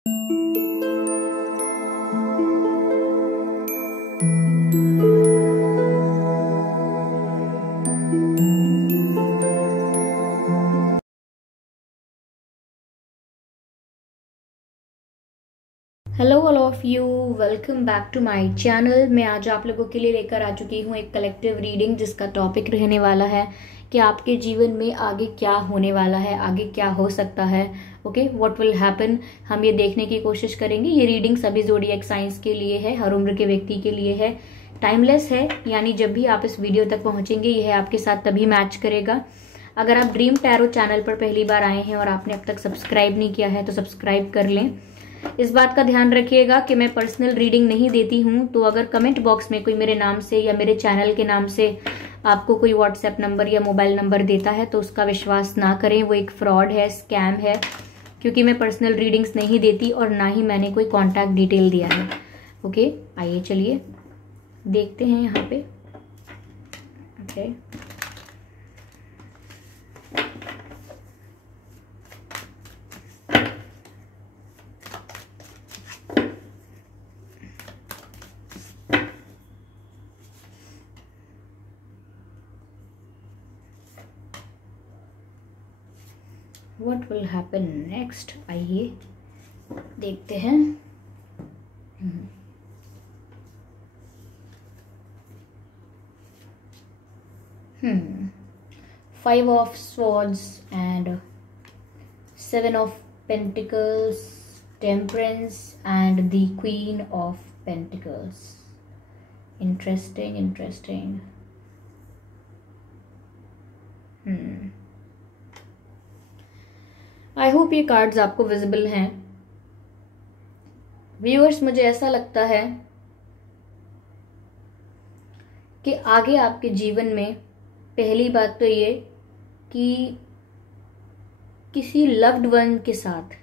Hello all of you, welcome back to my channel. मैं आज आप लोगों के लिए लेकर आ चुकी हूँ एक कलेक्टिव रीडिंग जिसका टॉपिक रहने वाला है कि आपके जीवन में आगे क्या होने वाला है, आगे क्या हो सकता है। ओके, व्हाट विल हैपन, हम ये देखने की कोशिश करेंगे। ये रीडिंग सभी ज़ोडिएक साइंस के लिए है, हर उम्र के व्यक्ति के लिए है, टाइमलेस है, यानी जब भी आप इस वीडियो तक पहुंचेंगे यह आपके साथ तभी मैच करेगा। अगर आप ड्रीम टैरो चैनल पर पहली बार आए हैं और आपने अब तक सब्सक्राइब नहीं किया है तो सब्सक्राइब कर लें। इस बात का ध्यान रखिएगा कि मैं पर्सनल रीडिंग नहीं देती हूं, तो अगर कमेंट बॉक्स में कोई मेरे नाम से या मेरे चैनल के नाम से आपको कोई व्हाट्सएप नंबर या मोबाइल नंबर देता है तो उसका विश्वास ना करें, वो एक फ्रॉड है, स्कैम है, क्योंकि मैं पर्सनल रीडिंग्स नहीं देती और ना ही मैंने कोई कॉन्टैक्ट डिटेल दिया है। ओके, आइए चलिए देखते हैं यहाँ पे। Okay, what will happen next, आइए देखते हैं। Five of swords and seven of pentacles, temperance and the queen of pentacles. Interesting interesting. I hope ये कार्ड्स आपको विजिबल हैं। व्यूअर्स, मुझे ऐसा लगता है कि आगे आपके जीवन में पहली बात तो ये कि किसी लव्ड वन के साथ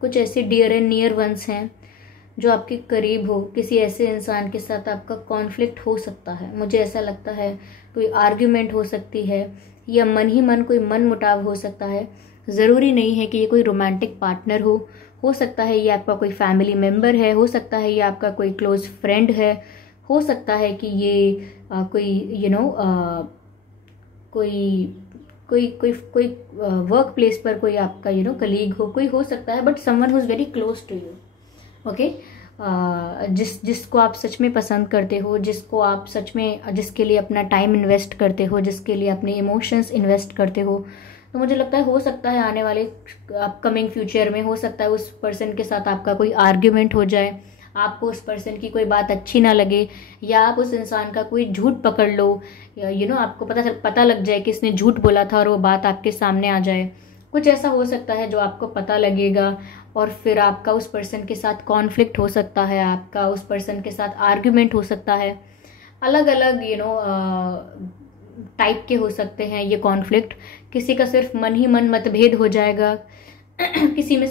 कुछ ऐसे डियर एंड नियर वंस हैं जो आपके करीब हो, किसी ऐसे इंसान के साथ आपका कॉन्फ्लिक्ट हो सकता है। मुझे ऐसा लगता है कोई आर्ग्यूमेंट हो सकती है या मन ही मन कोई मन मुटाव हो सकता है। ज़रूरी नहीं है कि ये कोई रोमांटिक पार्टनर हो सकता है ये आपका कोई फैमिली मेम्बर है, हो सकता है ये आपका कोई क्लोज फ्रेंड है, हो सकता है कि ये कोई कोई कोई कोई वर्क प्लेस पर कोई आपका कलीग हो, कोई हो सकता है, but someone who is very close to you. Okay, जिसको आप सच में पसंद करते हो, जिसको आप सच में, जिसके लिए अपना टाइम इन्वेस्ट करते हो, जिसके लिए अपने इमोशंस इन्वेस्ट करते हो, तो मुझे लगता है हो सकता है आने वाले अपकमिंग फ्यूचर में हो सकता है उस पर्सन के साथ आपका कोई आर्ग्यूमेंट हो जाए, आपको उस पर्सन की कोई बात अच्छी ना लगे, या आप उस इंसान का कोई झूठ पकड़ लो, या आपको पता लग जाए कि इसने झूठ बोला था और वो बात आपके सामने आ जाए। कुछ ऐसा हो सकता है जो आपको पता लगेगा और फिर आपका उस पर्सन के साथ कॉन्फ्लिक्ट हो सकता है, आपका उस पर्सन के साथ आर्ग्यूमेंट हो सकता है। अलग अलग टाइप के हो सकते हैं ये कॉन्फ्लिक्ट। किसी का सिर्फ मन ही मन मतभेद हो जाएगा, किसी में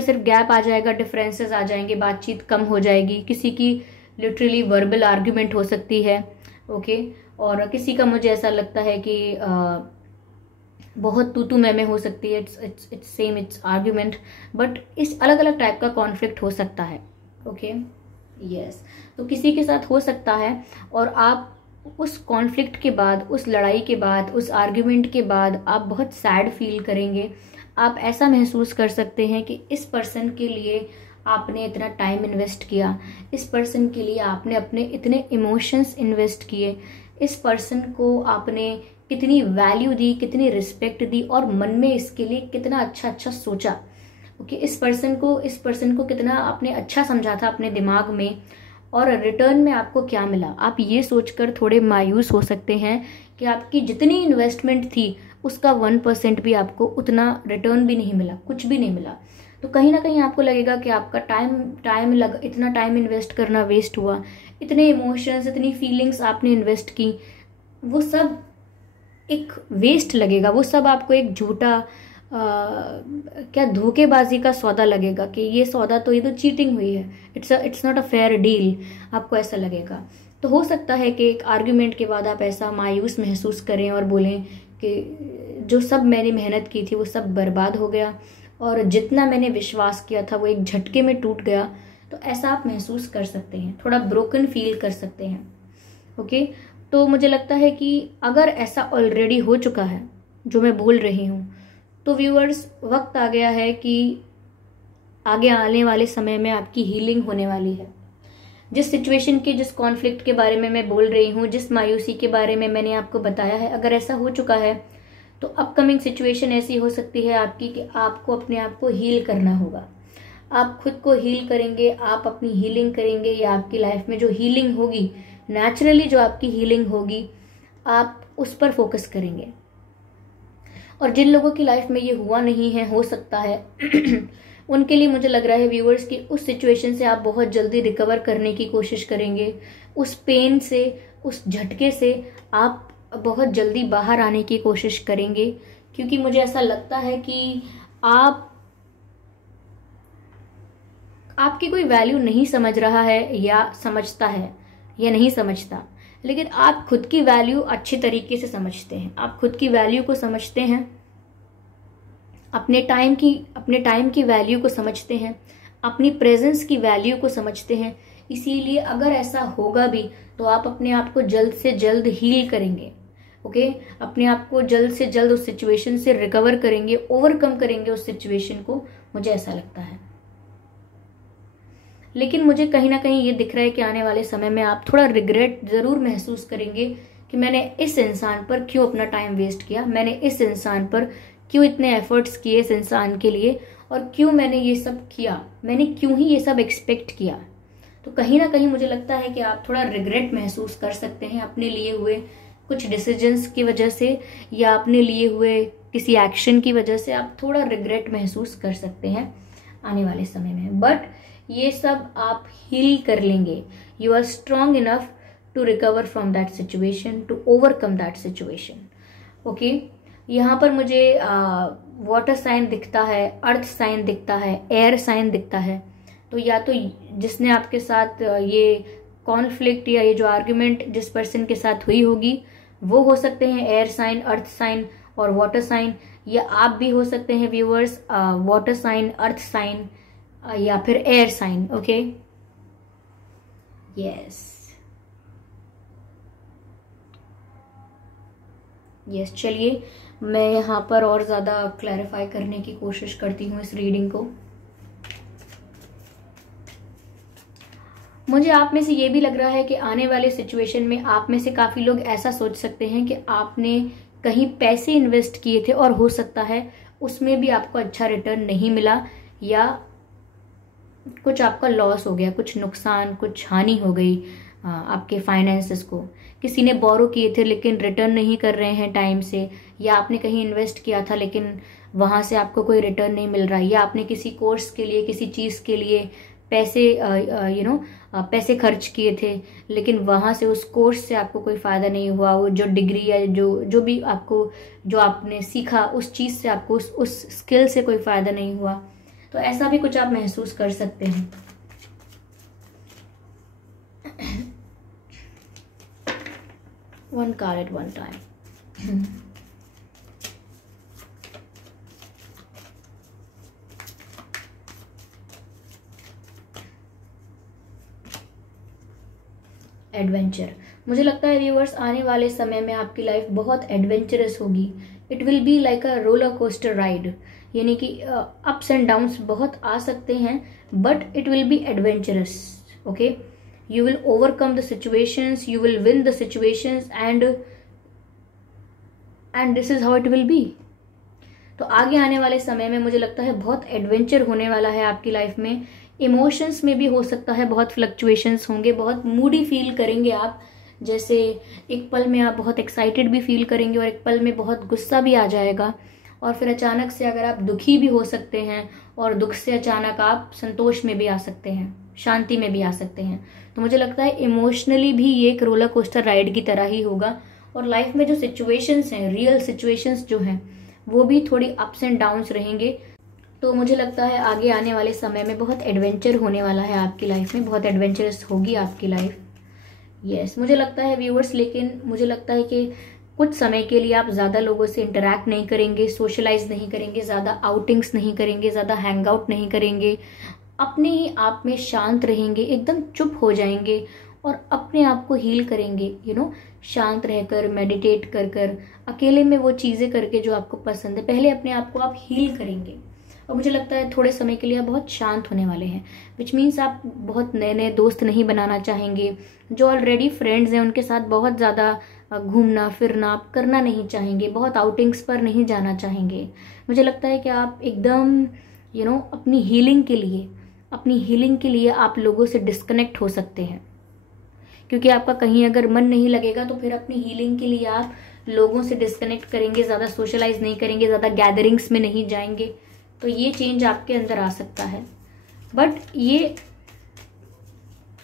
सिर्फ गैप आ जाएगा, डिफरेंसेस आ जाएंगे, बातचीत कम हो जाएगी, किसी की लिटरली वर्बल आर्ग्यूमेंट हो सकती है। ओके, और किसी का मुझे ऐसा लगता है कि बहुत तू मैं हो सकती है, it's same, it's argument, but इस अलग अलग टाइप का कॉन्फ्लिक्ट हो सकता है। ओके, यस, तो किसी के साथ हो सकता है और आप उस कॉन्फ्लिक्ट के बाद, उस लड़ाई के बाद, उस आर्ग्यूमेंट के बाद आप बहुत सैड फील करेंगे। आप ऐसा महसूस कर सकते हैं कि इस पर्सन के लिए आपने इतना टाइम इन्वेस्ट किया, इस पर्सन के लिए आपने अपने इतने इमोशंस इन्वेस्ट किए, इस पर्सन को आपने कितनी वैल्यू दी, कितनी रिस्पेक्ट दी और मन में इसके लिए कितना अच्छा अच्छा सोचा। ओके, इस पर्सन को कितना आपने अच्छा समझा था अपने दिमाग में, और रिटर्न में आपको क्या मिला। आप ये सोचकर थोड़े मायूस हो सकते हैं कि आपकी जितनी इन्वेस्टमेंट थी उसका 1% भी आपको उतना रिटर्न भी नहीं मिला, कुछ भी नहीं मिला। तो कहीं ना कहीं आपको लगेगा कि आपका इतना टाइम इन्वेस्ट करना वेस्ट हुआ, इतने इमोशंस, इतनी फीलिंग्स आपने इन्वेस्ट की, वो सब एक वेस्ट लगेगा, वो सब आपको एक झूठा क्या धोखेबाजी का सौदा लगेगा कि ये तो चीटिंग हुई है, it's not a fair deal, आपको ऐसा लगेगा। तो हो सकता है कि एक आर्ग्यूमेंट के बाद आप ऐसा मायूस महसूस करें और बोलें कि जो सब मैंने मेहनत की थी वो सब बर्बाद हो गया, और जितना मैंने विश्वास किया था वो एक झटके में टूट गया। तो ऐसा आप महसूस कर सकते हैं, थोड़ा ब्रोकन फील कर सकते हैं। ओके, तो मुझे लगता है कि अगर ऐसा ऑलरेडी हो चुका है जो मैं बोल रही हूँ, तो व्यूअर्स वक्त आ गया है कि आगे आने वाले समय में आपकी हीलिंग होने वाली है। जिस सिचुएशन के, जिस कॉन्फ्लिक्ट के बारे में मैं बोल रही हूँ, जिस मायूसी के बारे में मैंने आपको बताया है, अगर ऐसा हो चुका है तो अपकमिंग सिचुएशन ऐसी हो सकती है आपकी कि आपको अपने आप को हील करना होगा। आप खुद को हील करेंगे, आप अपनी हीलिंग करेंगे, या आपकी लाइफ में जो हीलिंग होगी, नेचुरली जो आपकी हीलिंग होगी, आप उस पर फोकस करेंगे। और जिन लोगों की लाइफ में ये हुआ नहीं है, हो सकता है उनके लिए मुझे लग रहा है व्यूअर्स कि उस सिचुएशन से आप बहुत जल्दी रिकवर करने की कोशिश करेंगे। उस पेन से, उस झटके से आप बहुत जल्दी बाहर आने की कोशिश करेंगे, क्योंकि मुझे ऐसा लगता है कि आपकी कोई वैल्यू नहीं समझ रहा है, या समझता है या नहीं समझता, लेकिन आप खुद की वैल्यू अच्छी तरीके से समझते हैं। आप खुद की वैल्यू को समझते हैं, अपने टाइम की वैल्यू को समझते हैं, अपनी प्रेजेंस की वैल्यू को समझते हैं। इसीलिए अगर ऐसा होगा भी तो आप अपने आप को जल्द से जल्द हील करेंगे। ओके, अपने आप को जल्द से जल्द उस सिचुएशन से रिकवर करेंगे, ओवरकम करेंगे उस सिचुएशन को, मुझे ऐसा लगता है। लेकिन मुझे कहीं ना कहीं ये दिख रहा है कि आने वाले समय में आप थोड़ा रिग्रेट जरूर महसूस करेंगे कि मैंने इस इंसान पर क्यों अपना टाइम वेस्ट किया, मैंने इस इंसान पर क्यों इतने एफर्ट्स किए इस इंसान के लिए, और क्यों मैंने ये सब किया, मैंने क्यों ही ये सब एक्सपेक्ट किया। तो कहीं ना कहीं मुझे लगता है कि आप थोड़ा रिग्रेट महसूस कर सकते हैं अपने लिए हुए कुछ डिसीजंस की वजह से, या अपने लिए हुए किसी एक्शन की वजह से आप थोड़ा रिग्रेट महसूस कर सकते हैं आने वाले समय में। बट ये सब आप हील कर लेंगे। You are strong enough to recover from that situation, to overcome that situation. Okay, यहाँ पर मुझे वाटर साइन दिखता है, अर्थ साइन दिखता है, एयर साइन दिखता है। तो या तो जिसने आपके साथ ये कॉन्फ्लिक्ट या ये जो आर्ग्यूमेंट जिस पर्सन के साथ हुई होगी, वो हो सकते हैं एयर साइन, अर्थ साइन और वाटर साइन, या आप भी हो सकते हैं viewers water sign, earth sign या फिर एयर साइन। ओके, यस, चलिए मैं यहाँ पर और ज़्यादा क्लैरिफाई करने की कोशिश करती हूँ इस रीडिंग को। मुझे आप में से ये भी लग रहा है कि आने वाले सिचुएशन में आप में से काफ़ी लोग ऐसा सोच सकते हैं कि आपने कहीं पैसे इन्वेस्ट किए थे और हो सकता है उसमें भी आपको अच्छा रिटर्न नहीं मिला, या कुछ आपका लॉस हो गया, कुछ नुकसान, कुछ हानि हो गई आपके फाइनेंसेस को। किसी ने बोरो किए थे लेकिन रिटर्न नहीं कर रहे हैं टाइम से, या आपने कहीं इन्वेस्ट किया था लेकिन वहाँ से आपको कोई रिटर्न नहीं मिल रहा, या आपने किसी कोर्स के लिए, किसी चीज़ के लिए पैसे पैसे खर्च किए थे लेकिन वहाँ से, उस कोर्स से आपको कोई फ़ायदा नहीं हुआ। वो जो डिग्री या जो भी आपको, जो आपने सीखा उस चीज़ से आपको, उस स्किल से कोई फ़ायदा नहीं हुआ। तो ऐसा भी कुछ आप महसूस कर सकते हैं। One card at one time. Adventure, मुझे लगता है व्यूअर्स आने वाले समय में आपकी लाइफ बहुत एडवेंचरस होगी। It will be like a roller coaster ride, यानी कि अप्स एंड डाउन्स बहुत आ सकते हैं, but it will B adventurous. Okay, you will overcome the situations, you will win the situations, and this is how it will be. तो आगे आने वाले समय में मुझे लगता है बहुत एडवेंचर होने वाला है आपकी लाइफ में। इमोशंस में भी हो सकता है बहुत फ्लक्चुएशंस होंगे, बहुत मूडी फील करेंगे आप, जैसे एक पल में आप बहुत एक्साइटेड भी फील करेंगे और एक पल में बहुत गुस्सा भी आ जाएगा, और फिर अचानक से अगर आप दुखी भी हो सकते हैं, और दुख से अचानक आप संतोष में भी आ सकते हैं, शांति में भी आ सकते हैं। तो मुझे लगता है इमोशनली भी ये एक रोलर कोस्टर राइड की तरह ही होगा, और लाइफ में जो सिचुएशंस हैं, रियल सिचुएशंस जो हैं, वो भी थोड़ी अप्स एंड डाउन्स रहेंगे। तो मुझे लगता है आगे आने वाले समय में बहुत एडवेंचर होने वाला है आपकी लाइफ में, बहुत एडवेंचरस होगी आपकी लाइफ। यस, मुझे लगता है व्यूअर्स, लेकिन मुझे लगता है कि कुछ समय के लिए आप ज़्यादा लोगों से इंटरेक्ट नहीं करेंगे, सोशलाइज नहीं करेंगे, ज़्यादा आउटिंग्स नहीं करेंगे, ज़्यादा हैंग आउट नहीं करेंगे, अपने ही आप में शांत रहेंगे, एकदम चुप हो जाएंगे और अपने आप को हील करेंगे। शांत रहकर, मेडिटेट कर कर, अकेले में वो चीज़ें करके जो आपको पसंद है, पहले अपने आप को आप हील करेंगे। और मुझे लगता है थोड़े समय के लिए आप बहुत शांत होने वाले हैं, विच मीन्स आप बहुत नए नए दोस्त नहीं बनाना चाहेंगे। जो ऑलरेडी फ्रेंड्स हैं उनके साथ बहुत ज़्यादा घूमना फिरना आप करना नहीं चाहेंगे, बहुत आउटिंग्स पर नहीं जाना चाहेंगे। मुझे लगता है कि आप एकदम अपनी हीलिंग के लिए आप लोगों से डिस्कनेक्ट हो सकते हैं, क्योंकि आपका कहीं अगर मन नहीं लगेगा तो फिर अपनी हीलिंग के लिए आप लोगों से डिस्कनेक्ट करेंगे, ज़्यादा सोशलाइज नहीं करेंगे, ज़्यादा गैदरिंग्स में नहीं जाएंगे। तो ये चेंज आपके अंदर आ सकता है। बट ये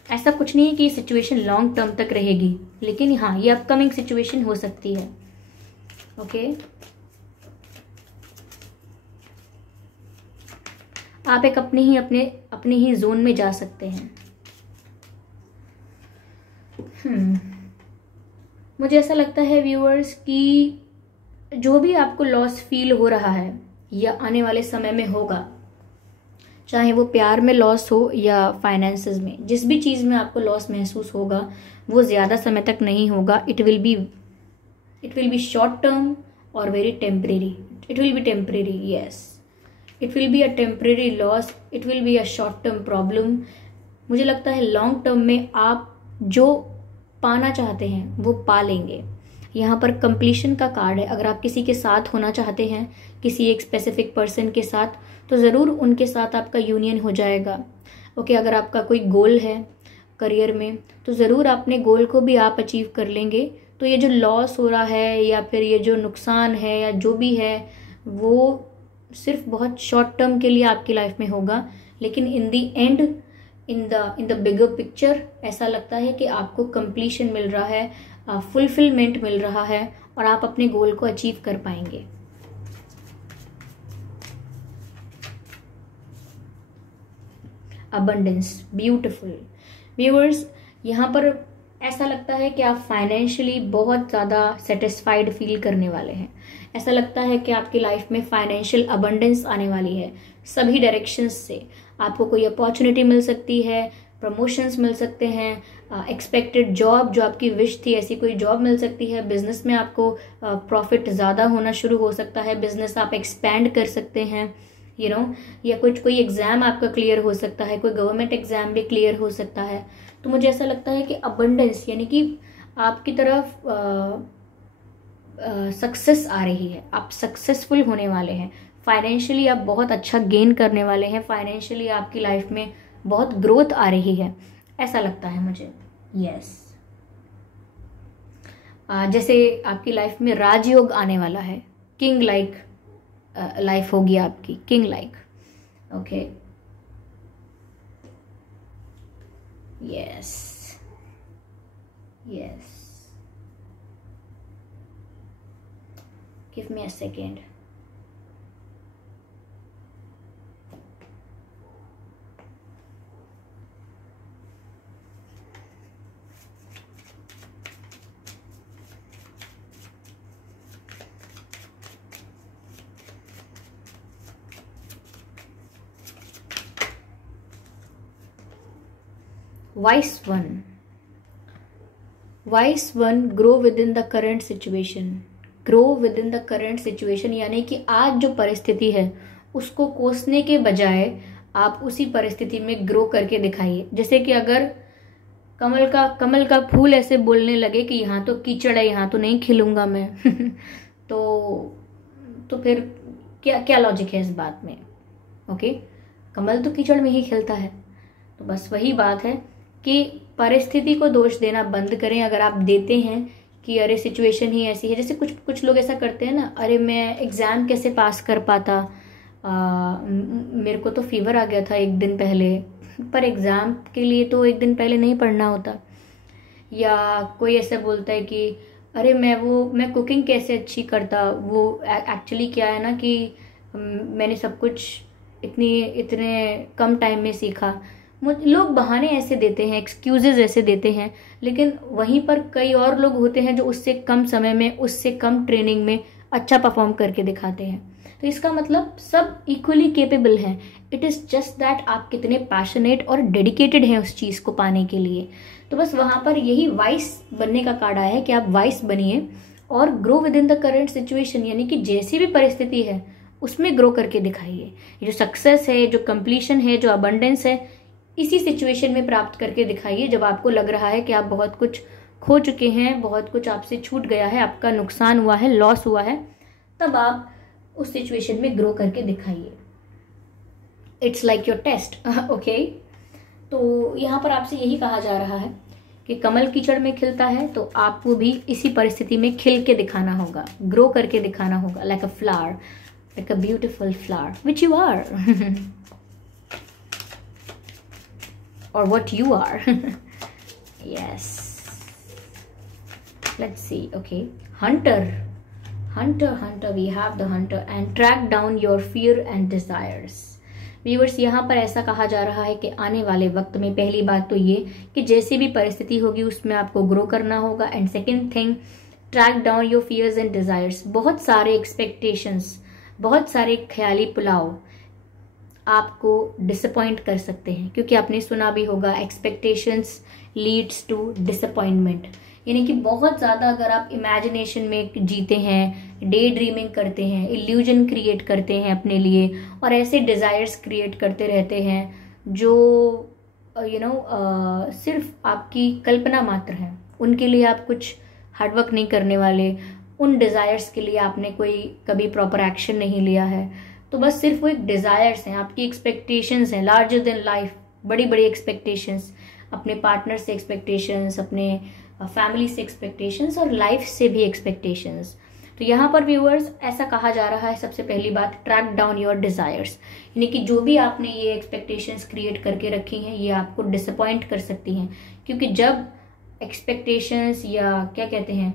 ऐसा कुछ नहीं है कि ये सिचुएशन लॉन्ग टर्म तक रहेगी, लेकिन हाँ, ये अपकमिंग सिचुएशन हो सकती है। ओके, आप एक अपने ही जोन में जा सकते हैं। मुझे ऐसा लगता है व्यूअर्स कि जो भी आपको लॉस फील हो रहा है या आने वाले समय में होगा, चाहे वो प्यार में लॉस हो या फाइनेंसेस में, जिस भी चीज़ में आपको लॉस महसूस होगा वो ज़्यादा समय तक नहीं होगा। It will be short term और very temporary. It will be temporary, yes, it will be a temporary loss, it will be a short term problem. मुझे लगता है लॉन्ग टर्म में आप जो पाना चाहते हैं वो पा लेंगे। यहाँ पर कंप्लीशन का कार्ड है। अगर आप किसी के साथ होना चाहते हैं, किसी एक स्पेसिफिक पर्सन के साथ, तो ज़रूर उनके साथ आपका यूनियन हो जाएगा। ओके, अगर आपका कोई गोल है करियर में तो ज़रूर अपने गोल को भी आप अचीव कर लेंगे। तो ये जो लॉस हो रहा है या फिर ये जो नुकसान है या जो भी है, वो सिर्फ बहुत शॉर्ट टर्म के लिए आपकी लाइफ में होगा, लेकिन in the end, in the bigger picture ऐसा लगता है कि आपको कंप्लीशन मिल रहा है, फुलफिलमेंट मिल रहा है और आप अपने गोल को अचीव कर पाएंगे। Abundance, beautiful. व्यूअर्स, यहाँ पर ऐसा लगता है कि आप फाइनेंशियली बहुत ज़्यादा सेटिस्फाइड फील करने वाले हैं। ऐसा लगता है कि आपकी लाइफ में फाइनेंशियल अबंडेंस आने वाली है। सभी डायरेक्शंस से आपको कोई अपॉर्चुनिटी मिल सकती है, प्रमोशंस मिल सकते हैं, एक्सपेक्टेड जॉब जो आपकी विश थी ऐसी कोई जॉब मिल सकती है। बिजनेस में आपको प्रॉफिट ज़्यादा होना शुरू हो सकता है, बिजनेस आप एक्सपैंड कर सकते हैं, या कोई एग्जाम आपका क्लियर हो सकता है, कोई गवर्नमेंट एग्जाम भी क्लियर हो सकता है। तो मुझे ऐसा लगता है कि अबंडेंस यानी कि आपकी तरफ सक्सेस आ रही है, आप सक्सेसफुल होने वाले हैं। फाइनेंशियली आप बहुत अच्छा गेन करने वाले हैं, फाइनेंशियली आपकी लाइफ में बहुत ग्रोथ आ रही है, ऐसा लगता है मुझे। यस, जैसे आपकी लाइफ में राजयोग आने वाला है, किंग लाइक लाइफ होगी आपकी, king like. Okay, yes yes, give me a second. Wise one, grow within the current situation. Grow within the current situation यानी कि आज जो परिस्थिति है उसको कोसने के बजाय आप उसी परिस्थिति में ग्रो करके दिखाइए। जैसे कि अगर कमल का फूल ऐसे बोलने लगे कि यहाँ तो कीचड़ है, यहाँ तो नहीं खिलूंगा मैं तो फिर क्या लॉजिक है इस बात में? ओके, कमल तो कीचड़ में ही खिलता है। तो बस वही बात है कि परिस्थिति को दोष देना बंद करें। अगर आप देते हैं कि अरे सिचुएशन ही ऐसी है, जैसे कुछ लोग ऐसा करते हैं ना, अरे मैं एग्ज़ाम कैसे पास कर पाता, मेरे को तो फीवर आ गया था एक दिन पहले, पर एग्ज़ाम के लिए तो एक दिन पहले नहीं पढ़ना होता। या कोई ऐसा बोलता है कि अरे मैं कुकिंग कैसे अच्छी करता। वो एक्चुअली क्या है ना कि मैंने सब कुछ इतने कम टाइम में सीखा। लोग बहाने ऐसे देते हैं, एक्सक्यूजेज ऐसे देते हैं, लेकिन वहीं पर कई और लोग होते हैं जो उससे कम समय में, उससे कम ट्रेनिंग में अच्छा परफॉर्म करके दिखाते हैं। तो इसका मतलब सब इक्वली केपेबल हैं। इट इज़ जस्ट दैट आप कितने पैशनेट और डेडिकेटेड हैं उस चीज़ को पाने के लिए। तो बस वहाँ पर यही वाइस बनने का कार्ड आया है कि आप वाइस बनिए और grow with in the current situation, यानी कि जैसी भी परिस्थिति है उसमें ग्रो करके दिखाइए। जो सक्सेस है, जो कंप्लीशन है, जो अबंडेंस है, इसी सिचुएशन में प्राप्त करके दिखाइए। जब आपको लग रहा है कि आप बहुत कुछ खो चुके हैं, बहुत कुछ आपसे छूट गया है, आपका नुकसान हुआ है, लॉस हुआ है, तब आप उस सिचुएशन में ग्रो करके दिखाइए। It's like your test, okay. तो यहाँ पर आपसे यही कहा जा रहा है कि कमल कीचड़ में खिलता है, तो आपको भी इसी परिस्थिति में खिल के दिखाना होगा, ग्रो करके दिखाना होगा, like a flower, like a beautiful flower, which you are, or what you are. Yes. Let's see. Okay, hunter, we have the hunter, and track down your fear and desires. Viewers, यहाँ पर ऐसा कहा जा रहा है कि आने वाले वक्त में पहली बात तो ये कि जैसी भी परिस्थिति होगी उसमें आपको ग्रो करना होगा, and second thing, track down your fears and desires. बहुत सारे एक्सपेक्टेशंस, बहुत सारे ख्याली पुलाव आपको डिसअपॉइंट कर सकते हैं, क्योंकि आपने सुना भी होगा एक्सपेक्टेशंस लीड्स टू डिसअपॉइंटमेंट। यानी कि बहुत ज़्यादा अगर आप इमेजिनेशन में जीते हैं, डे ड्रीमिंग करते हैं, इल्यूजन क्रिएट करते हैं अपने लिए, और ऐसे डिज़ायर्स क्रिएट करते रहते हैं जो सिर्फ आपकी कल्पना मात्र है, उनके लिए आप कुछ हार्डवर्क नहीं करने वाले, उन डिज़ायर्स के लिए आपने कोई कभी प्रॉपर एक्शन नहीं लिया है, तो बस सिर्फ वो एक डिज़ायर्स हैं, आपकी एक्सपेक्टेशंस हैं, लार्जर देन लाइफ, बड़ी बड़ी एक्सपेक्टेशंस, अपने पार्टनर से एक्सपेक्टेशंस, अपने फैमिली से एक्सपेक्टेशंस, और लाइफ से भी एक्सपेक्टेशंस। तो यहाँ पर व्यूअर्स ऐसा कहा जा रहा है, सबसे पहली बात, ट्रैक डाउन योर डिज़ायर्स, यानी कि जो भी आपने ये एक्सपेक्टेशंस क्रिएट करके रखी हैं ये आपको डिसअपॉइंट कर सकती हैं, क्योंकि जब एक्सपेक्टेशंस या क्या कहते हैं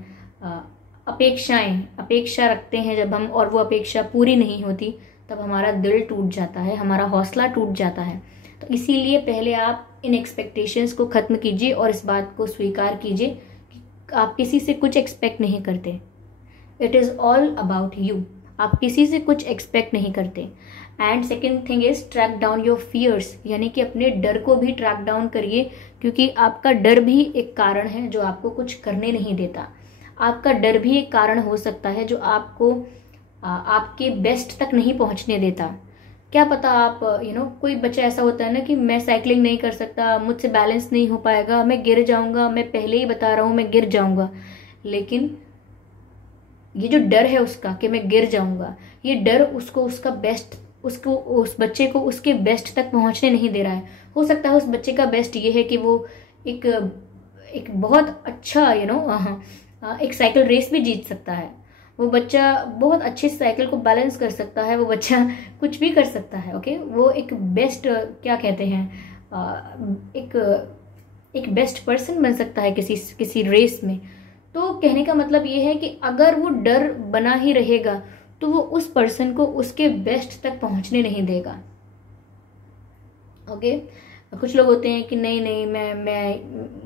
अपेक्षा रखते हैं जब हम, और वो अपेक्षा पूरी नहीं होती, तब हमारा दिल टूट जाता है, हमारा हौसला टूट जाता है। तो इसीलिए पहले आप इन एक्सपेक्टेशंस को ख़त्म कीजिए और इस बात को स्वीकार कीजिए कि आप किसी से कुछ एक्सपेक्ट नहीं करते। It is all about you, आप किसी से कुछ एक्सपेक्ट नहीं करते। And second thing is track down your fears, यानी कि अपने डर को भी ट्रैक डाउन करिए, क्योंकि आपका डर भी एक कारण है जो आपको कुछ करने नहीं देता। आपका डर भी एक कारण हो सकता है जो आपको आपके बेस्ट तक नहीं पहुंचने देता। क्या पता आप कोई बच्चा ऐसा होता है ना कि मैं साइकिलिंग नहीं कर सकता, मुझसे बैलेंस नहीं हो पाएगा, मैं गिर जाऊंगा, मैं पहले ही बता रहा हूँ मैं गिर जाऊंगा। लेकिन ये जो डर है उसका कि मैं गिर जाऊंगा, ये डर उसको उसका बेस्ट, उसको उस बच्चे को उसके बेस्ट तक पहुंचने नहीं दे रहा है। हो सकता है उस बच्चे का बेस्ट ये है कि वो एक बहुत अच्छा एक साइकिल रेस भी जीत सकता है, वो बच्चा बहुत अच्छे से साइकिल को बैलेंस कर सकता है, वो बच्चा कुछ भी कर सकता है। ओके, वो एक बेस्ट क्या कहते हैं एक बेस्ट पर्सन बन सकता है किसी रेस में। तो कहने का मतलब ये है कि अगर वो डर बना ही रहेगा तो वो उस पर्सन को उसके बेस्ट तक पहुंचने नहीं देगा। ओके, कुछ लोग होते हैं कि नहीं मैं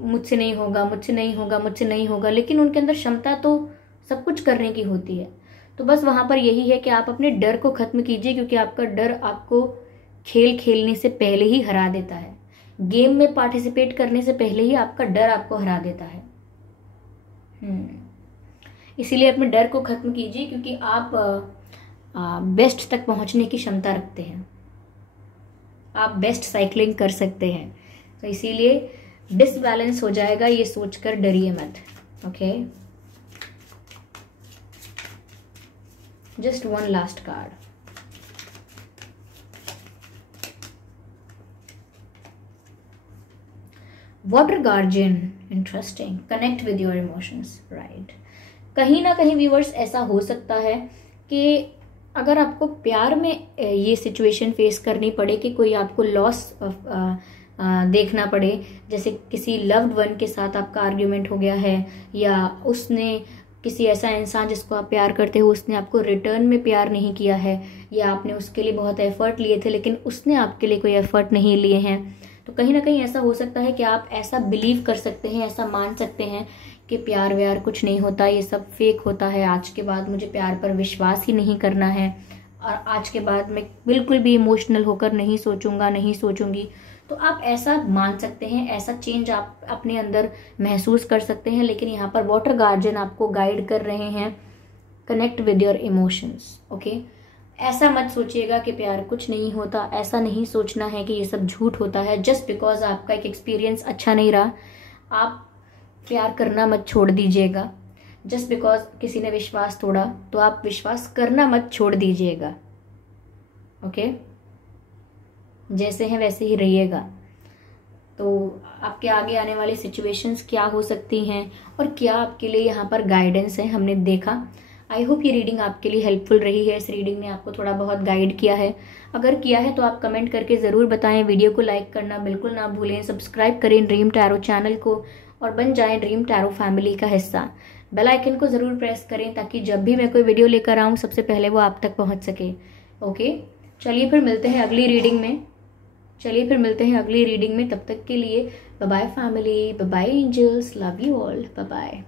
मुझसे नहीं होगा, लेकिन उनके अंदर क्षमता तो सब कुछ करने की होती है। तो बस वहां पर यही है कि आप अपने डर को खत्म कीजिए, क्योंकि आपका डर आपको खेल खेलने से पहले ही हरा देता है, गेम में पार्टिसिपेट करने से पहले ही आपका डर आपको हरा देता है। इसीलिए अपने डर को खत्म कीजिए, क्योंकि आप बेस्ट तक पहुंचने की क्षमता रखते हैं, आप बेस्ट साइकिलिंग कर सकते हैं। तो इसीलिए डिसबैलेंस हो जाएगा ये सोचकर डरिए मत। Okay, just one last card. Water guardian, interesting, connect with your emotions, right. कहीं ना कहीं व्यूअर्स ऐसा हो सकता है कि अगर आपको प्यार में ये सिचुएशन फेस करनी पड़े कि कोई आपको लॉस देखना पड़े, जैसे किसी लव्ड वन के साथ आपका आर्ग्यूमेंट हो गया है, या उसने किसी ऐसा इंसान जिसको आप प्यार करते हो उसने आपको रिटर्न में प्यार नहीं किया है, या आपने उसके लिए बहुत एफर्ट लिए थे लेकिन उसने आपके लिए कोई एफर्ट नहीं लिए हैं। तो तो कहीं ना कहीं ऐसा हो सकता है कि आप ऐसा बिलीव कर सकते हैं, ऐसा मान सकते हैं कि प्यार व्यार कुछ नहीं होता, ये सब फेक होता है, आज के बाद मुझे प्यार पर विश्वास ही नहीं करना है, और आज के बाद मैं बिल्कुल भी इमोशनल होकर नहीं सोचूंगा, नहीं सोचूंगी। तो आप ऐसा मान सकते हैं, ऐसा चेंज आप अपने अंदर महसूस कर सकते हैं। लेकिन यहाँ पर वाटर गार्जियन आपको गाइड कर रहे हैं, connect with your emotions. Okay, ऐसा मत सोचिएगा कि प्यार कुछ नहीं होता, ऐसा नहीं सोचना है कि ये सब झूठ होता है। जस्ट बिकॉज आपका एक एक्सपीरियंस अच्छा नहीं रहा, आप प्यार करना मत छोड़ दीजिएगा। जस्ट बिकॉज किसी ने विश्वास तोड़ा तो आप विश्वास करना मत छोड़ दीजिएगा। ओके, जैसे हैं वैसे ही रहिएगा। तो आपके आगे आने वाली सिचुएशंस क्या हो सकती हैं और क्या आपके लिए यहाँ पर गाइडेंस है, हमने देखा। आई होप ये रीडिंग आपके लिए हेल्पफुल रही है, इस रीडिंग ने आपको थोड़ा बहुत गाइड किया है। अगर किया है तो आप कमेंट करके ज़रूर बताएं। वीडियो को लाइक करना बिल्कुल ना भूलें। सब्सक्राइब करें ड्रीम टैरो चैनल को और बन जाएं ड्रीम टैरो फैमिली का हिस्सा। बेल आइकन को ज़रूर प्रेस करें ताकि जब भी मैं कोई वीडियो लेकर आऊँ सबसे पहले वो आप तक पहुँच सके। ओके, चलिए फिर मिलते हैं अगली रीडिंग में। तब तक के लिए bye bye family, bye bye angels, love you all, bye bye.